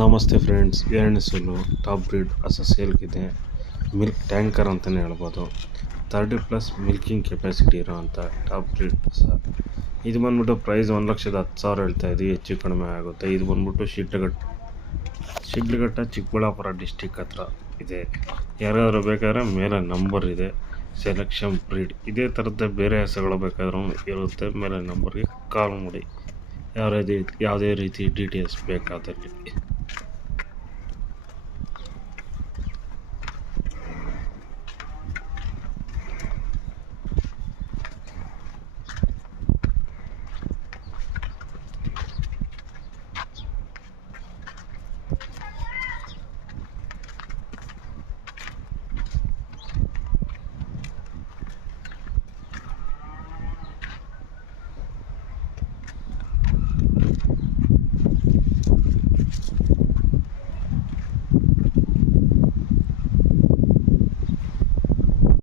ನಮಸ್ತೆ ಫ್ರೆಂಡ್ಸ್, ಎರಡನೇ ಸೊಲ್ಲು top bread ಹೊಸ ಸೇಲ್ಗಿದೆ. ಮಿಲ್ಕ್ ಟ್ಯಾಂಕರ್ ಅಂತಲೇ ಹೇಳ್ಬೋದು. 30+ ಮಿಲ್ಕಿಂಗ್ ಕೆಪಾಸಿಟಿ ಇರೋವಂಥ ಟಾಪ್ ಬ್ರೀಡ್ ಹೊಸ. ಇದು ಬಂದ್ಬಿಟ್ಟು ಪ್ರೈಸ್ 1,10,000 ಹೇಳ್ತಾ ಇದ್ದೀವಿ, ಹೆಚ್ಚು ಕಡಿಮೆ ಆಗುತ್ತೆ. ಇದು ಬಂದ್ಬಿಟ್ಟು ಶಿಡ್ಲಘಟ್ಟ ಚಿಕ್ಕಬಳ್ಳಾಪುರ ಡಿಸ್ಟಿಕ್ ಹತ್ರ ಇದೆ. ಯಾರಾದರೂ ಬೇಕಾದ್ರೆ ಮೇಲೆ ನಂಬರ್ ಇದೆ. ಸೆಲೆಕ್ಷನ್ ಬ್ರೀಡ್ ಇದೇ ಥರದ್ದೇ ಬೇರೆ ಹಸುಗಳು ಬೇಕಾದ್ರೂ ಇರುತ್ತೆ. ಮೇಲೆ ನಂಬರ್ಗೆ ಕಾಲ್ ಮಾಡಿ ಯಾವುದೇ ರೀತಿ ಡೀಟೇಲ್ಸ್ ಬೇಕಾದಲ್ಲಿ.